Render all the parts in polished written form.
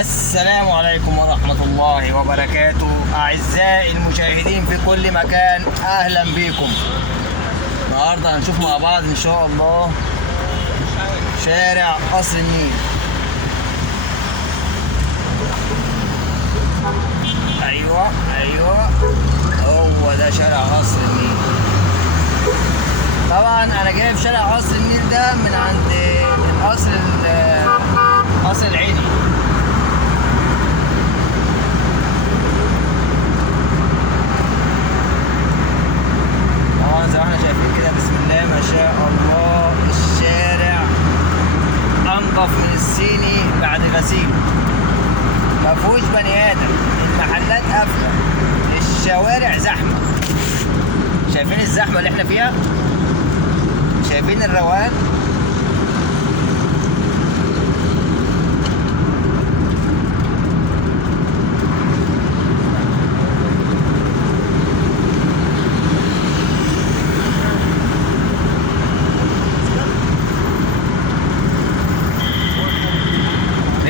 السلام عليكم ورحمة الله وبركاته. أعزائي المشاهدين في كل مكان، أهلا بكم. النهاردة هنشوف مع بعض إن شاء الله شارع قصر النيل. أيوه هو ده شارع قصر النيل. طبعا أنا جايب شارع قصر النيل ده من عند قصر العيني. زي ما احنا شايفين كده، بسم الله ما شاء الله، الشارع انضف من الصيني بعد غسيل، ما فيهوش بني ادم، المحلات قافله، الشوارع زحمه. شايفين الزحمه اللي احنا فيها؟ شايفين الروقان؟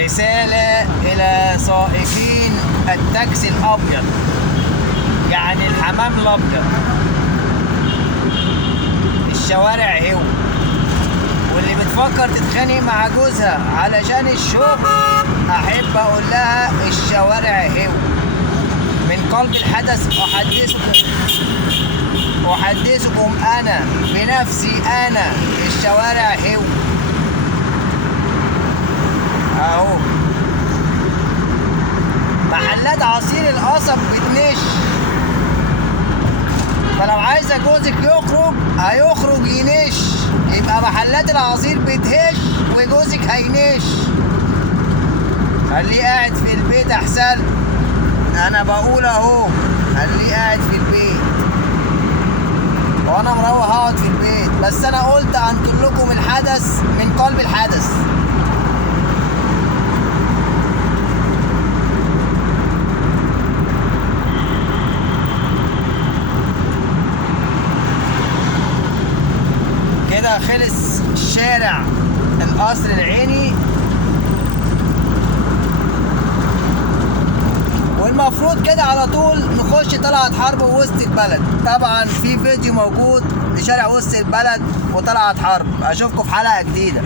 رسالة إلى سائقين التاكسي الأبيض، يعني الحمام الأبيض. الشوارع هو، واللي بتفكر تتخانق مع جوزها علشان الشغل، أحب أقول لها الشوارع هو. من قلب الحدث أحدثكم أنا بنفسي، أنا الشوارع هو اهو. محلات عصير القصب بتنش، فلو عايزه جوزك يخرج هيخرج ينش، يبقى محلات العصير بتهش وجوزك هينش. خليه قاعد في البيت احسن. انا بقول اهو، خليه قاعد في البيت، وانا مروح اقعد في البيت، بس انا قلت انقل لكم الحدث من قلب الحدث. كده خلص شارع القصر العيني، والمفروض كده على طول نخش طلعت حرب ووسط البلد. طبعا في فيديو موجود لشارع وسط البلد وطلعت حرب. اشوفكم في حلقة جديدة.